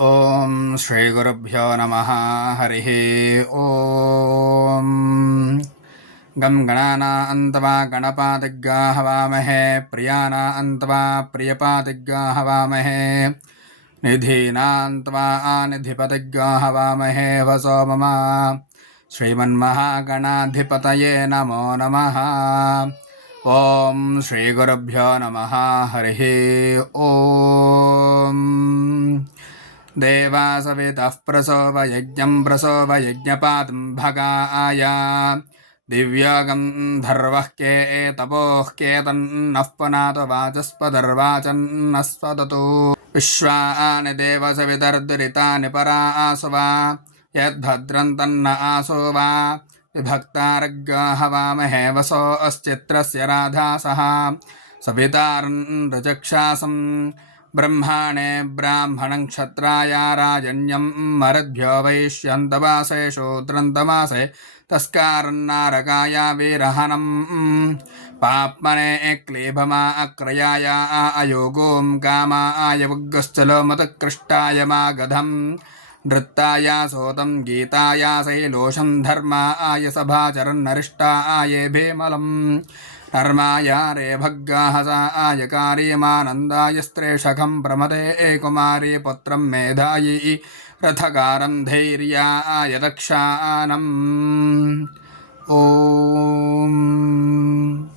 ಓಂ ಶ್ರೀ ಗುರುಭ್ಯೋ ನಮಃ. ಹರಿ ಓಂ. ಗಂ ಗಣಾನಾನ್ತ್ವಾ ಗಣಪಾತಿಗ್ಗಾ ಹವಾಮಹೇ ಪ್ರಿಯಾನಾನ್ತ್ವಾ ಪ್ರಿಯಪಾತಿಗ್ಗಾ ಹವಾಮಹೇ ನಿಧೀನಾನ್ತ್ವಾ ನಿಧಿಪತಿಗ್ಗಾ ಹವಾಮಹೇ ವಸೋ ಮಮ. ಶ್ರೀಮನ್ಮಹಾಗಣಾಧಿಪತಯೇ ನಮೋ ನಮಃ. ಓಂ ಶ್ರೀ ಗುರುಭ್ಯೋ ನಮಃ. ಹರಿ ಓಂ. देवासवितः प्रसोवयज्ञं प्रसोवयज्ञपातं भगाय दिव्यागं धर्वः के तपोः के तन्नः पुनातु वाचस्पदर्वाचन्नस्वदतु विश्वानि देवसवितर्दुरितानि परा आसु वा यद्भद्रं तन्न आसो वा विभक्तारग्गा हवामहे वसो अस्चित्रस्य राधासः सवितारं रचक्षासम् ब्रह्माणे ब्राह्मणं क्षत्राय राजन्यं मरुद्भ्यो वैश्यन्तमासे शूद्रन्तमासे तस्कारन्नारकाय वीरहनं पाप्मने क्लीभमा अक्रयाय अयोगों कामाय उग्गश्चलोमतकृष्टाय मागधं नृत्ताय सोतं गीताय शैलोषं धर्माय सभाचरन्नरिष्टाय भीमलम् नर्माय रेभग्गाहसाय कार्यमानन्दाय स्त्रेषखं प्रमदे कुमारी पुत्रं मेधायी रथकारं धैर्याय रक्षानम्. ॐ